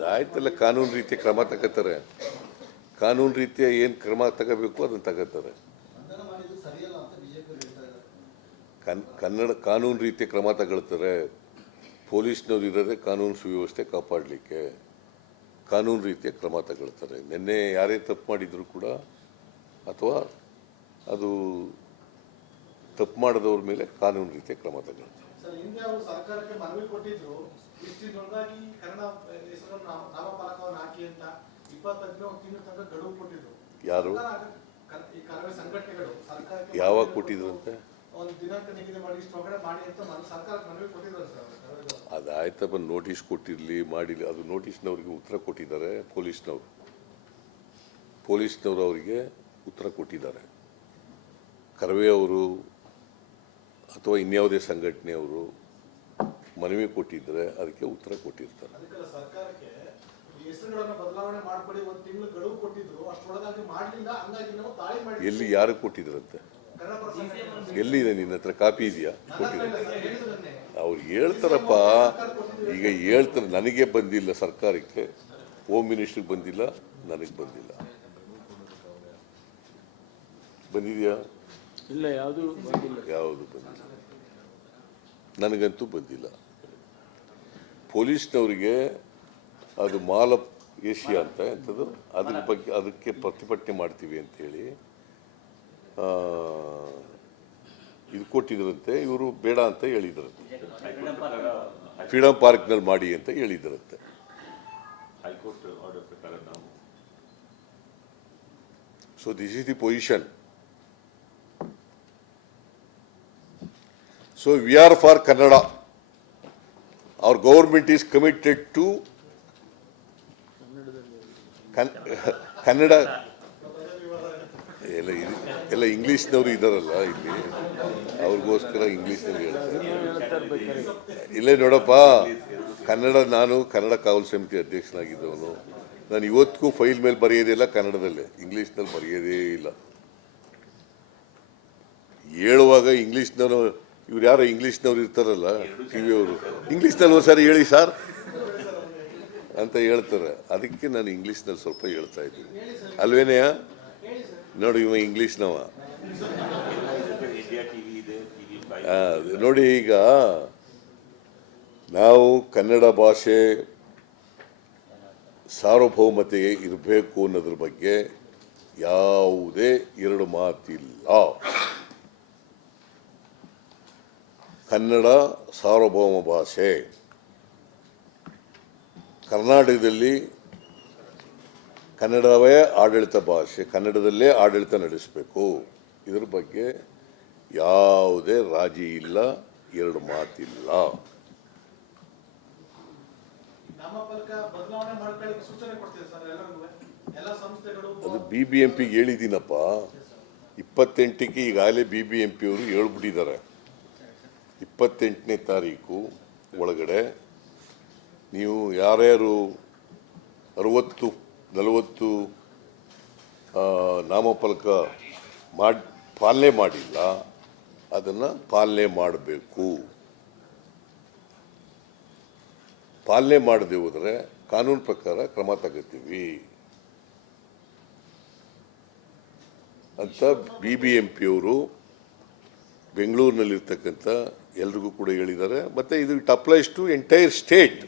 ಅದಾಯ್ತಲ್ಲ, ಕಾನೂನು ರೀತಿಯ ಕ್ರಮ ತಗೋತಾರೆ. ಕಾನೂನು ರೀತಿಯ ಏನು ಕ್ರಮ ತಗೋಬೇಕು ಅದನ್ನು ತಗೋತಾರೆ. ಕಾನೂನು ರೀತಿಯ ಕ್ರಮ ತಗೊಳ್ತಾರೆ. ಪೊಲೀಸ್ನವ್ರು ಇರೋದೇ ಕಾನೂನು ಸುವ್ಯವಸ್ಥೆ ಕಾಪಾಡಲಿಕ್ಕೆ. ಕಾನೂನು ರೀತಿಯ ಕ್ರಮ ತಗೊಳ್ತಾರೆ. ನಿನ್ನೆ ಯಾರೇ ತಪ್ಪು ಮಾಡಿದ್ರು ಕೂಡ ಅಥವಾ ಅದು ತಪ್ಪು ಮಾಡದವ್ರ ಮೇಲೆ ಕಾನೂನು ರೀತಿಯ ಕ್ರಮ ತಗೊಳ್ತಾರೆ. ಸರ್ಕಾರಕ್ಕೆ ಮನವಿ ಕೊಟ್ಟಿದ್ರು, ಇಷ್ಟಿನೊಳಗಾಗಿ ಕನ್ನಡ ಹೆಸರನ್ನು ನಾಮಫಲಕವನ್ನು ಹಾಕಿ ಅಂತ 25 ತಿಂಗಳ ತನಕ ಗಡುವು ಕೊಟ್ಟಿದ್ರು. ಯಾರು ಈ ಕನ್ನಡ ಸಂಘಟನೆಗಳು ಸರ್ಕಾರಕ್ಕೆ ಯಾವಾಗ ಕೊಟ್ಟಿದ್ರಂತೆ? ಒಂದು ದಿನಾಂಕ ನಿಗದಿ ಮಾಡಿ ಇಷ್ಟೊಳಗಡೆ ಮಾಡಿ ಅಂತ ಸರ್ಕಾರಕ್ಕೆ ಮನವಿ ಕೊಟ್ಟಿದ್ದಾರೆ ಸರ್. ಅದಾಯ್ತಪ್ಪ, ನೋಟಿಸ್ ಕೊಟ್ಟಿರಲಿ ಮಾಡಿಲ್ಲ, ಅದು ನೋಟಿಸ್ನವ್ರಿಗೆ ಉತ್ತರ ಕೊಟ್ಟಿದ್ದಾರೆ ಪೊಲೀಸ್ನವರು ಅವರಿಗೆ ಉತ್ತರ ಕೊಟ್ಟಿದ್ದಾರೆ. ಕರವೇ ಅವರು ಅಥವಾ ಇನ್ಯಾವುದೇ ಸಂಘಟನೆಯವರು ಮನವಿ ಕೊಟ್ಟಿದ್ರೆ ಅದಕ್ಕೆ ಉತ್ತರ ಕೊಟ್ಟಿರ್ತಾರೆ. ಸರ್ಕಾರಕ್ಕೆ ಹೆಸರುಗಳನ್ನು ಬದಲಾವಣೆ ಮಾಡಿಕೊಳ್ಳಿ ಒಂದು ತಿಂಗಳು ಗಡುವು ಕೊಟ್ಟಿದ್ರು, ಅಷ್ಟೊಳಗಾಗಿ ಮಾಡಲಿಲ್ಲ. ಹಂಗಾಗಿ ನಾವು ತಾಳಿ ಮಾಡಿ. ಎಲ್ಲಿ ಯಾರು ಕೊಟ್ಟಿದ್ರಂತೆ? ಎಲ್ಲಿದೆ ನಿನ್ನ ಹತ್ರ ಕಾಪಿ ಇದೆಯಾ? ಕೊಟ್ಟಿದ್ದಾರೆ ಅವ್ರು ಹೇಳ್ತಾರಪ್ಪ. ಈಗ ಹೇಳ್ತಾರೆ, ನನಗೆ ಬಂದಿಲ್ಲ, ಸರ್ಕಾರಕ್ಕೆ ಹೋಮ್ ಮಿನಿಸ್ಟ್ರಿಗೆ ಬಂದಿಲ್ಲ, ನನಗೆ ಬಂದಿಲ್ಲ. ಬಂದಿದೆಯಾ? ಇಲ್ಲ, ಯಾವುದು ಬಂದಿಲ್ಲ. ನನಗಂತೂ ಬಂದಿಲ್ಲ. ಪೊಲೀಸ್ನವರಿಗೆ ಅದು ಮಾಲ್ ಆಫ್ ಏಷ್ಯಾ ಅಂತ ಎಂಥದ್ದು, ಅದ್ರ ಬಗ್ಗೆ ಅದಕ್ಕೆ ಪ್ರತಿಭಟನೆ ಮಾಡ್ತೀವಿ ಅಂತೇಳಿ ಇದು ಕೊಟ್ಟಿದ್ರಂತೆ. ಇವರು ಬೇಡ ಅಂತ ಹೇಳಿದ್ರಂತೆ. ಫ್ರೀಡಮ್ ಪಾರ್ಕ್ನಲ್ಲಿ ಮಾಡಿ ಅಂತ ಹೇಳಿದ್ರಂತೆ. So this is the position. So we are for Kannada. Our government is committed to Kannada. ಎಲ್ಲ ಇಂಗ್ಲೀಷ್ನವರು ಇದ್ದಾರಲ್ಲ ಇಲ್ಲಿ, ಅವ್ರಿಗೋಸ್ಕರ ಇಂಗ್ಲೀಷ್ನಲ್ಲಿ ಹೇಳ್ತಾರೆ. ಇಲ್ಲೇ ನೋಡಪ್ಪ, ಕನ್ನಡ ಕಾವಲು ಸಮಿತಿ ಅಧ್ಯಕ್ಷನಾಗಿದ್ದವನು. ನಾನು ಇವತ್ತಿಗೂ ಫೈಲ್ ಮೇಲೆ ಬರೆಯೋದಿಲ್ಲ ಕನ್ನಡದಲ್ಲೇ, ಇಂಗ್ಲೀಷ್ನಲ್ಲಿ ಬರೆಯೋದೇ ಇಲ್ಲ. ಹೇಳುವಾಗ ಇಂಗ್ಲೀಷ್ನವರು, ಇವ್ರು ಯಾರೋ ಇಂಗ್ಲೀಷ್ನವ್ರು ಇರ್ತಾರಲ್ಲ ಟಿವಿಯವರು, ಇಂಗ್ಲೀಷ್ನಲ್ಲಿ ಒಂದ್ಸಾರಿ ಹೇಳಿ ಸರ್ ಅಂತ ಹೇಳ್ತಾರೆ. ಅದಕ್ಕೆ ನಾನು ಇಂಗ್ಲೀಷ್ನಲ್ಲಿ ಸ್ವಲ್ಪ ಹೇಳ್ತಾ ಇದ್ದೀನಿ ಅಲ್ವೇನೆಯ. ನೋಡಿ, ಇವ ಇಂಗ್ಲೀಷ್ನವ. ನೋಡಿ, ಈಗ ನಾವು ಕನ್ನಡ ಭಾಷೆ ಸಾರ್ವಭೌಮತೆ ಇರಬೇಕು ಅನ್ನೋದ್ರ ಬಗ್ಗೆ ಯಾವುದೇ ಎರಡು ಮಾತಿಲ್ಲ. ಕನ್ನಡ ಸಾರ್ವಭೌಮ ಭಾಷೆ. ಕರ್ನಾಟಕದಲ್ಲಿ ಕನ್ನಡವೇ ಆಡಳಿತ ಭಾಷೆ, ಕನ್ನಡದಲ್ಲೇ ಆಡಳಿತ ನಡೆಸಬೇಕು. ಇದರ ಬಗ್ಗೆ ಯಾವುದೇ ರಾಜಿ ಇಲ್ಲ, ಎರಡು ಮಾತಿಲ್ಲ. ಅದು BBMPಗೆ ಹೇಳಿದ್ದೀನಪ್ಪ. 28ಕ್ಕೆ ಈಗಾಗಲೇ BBMPಯವರು ಹೇಳ್ಬಿಟ್ಟಿದ್ದಾರೆ. 28ನೇ ತಾರೀಕು ಒಳಗಡೆ ನೀವು ಯಾರ್ಯಾರು 60-40 ನಾಮಫಲಕ ಪಾಲನೆ ಮಾಡಿಲ್ಲ ಅದನ್ನು ಪಾಲನೆ ಮಾಡಬೇಕು. ಪಾಲನೆ ಮಾಡದೆ ಹೋದರೆ ಕಾನೂನು ಪ್ರಕಾರ ಕ್ರಮ ತಗೋತೀವಿ ಅಂತ BBMPಯವರು ಬೆಂಗಳೂರಿನಲ್ಲಿರ್ತಕ್ಕಂಥ ಎಲ್ರಿಗೂ ಕೂಡ ಹೇಳಿದ್ದಾರೆ. ಮತ್ತು ಇದು it applies to entire state.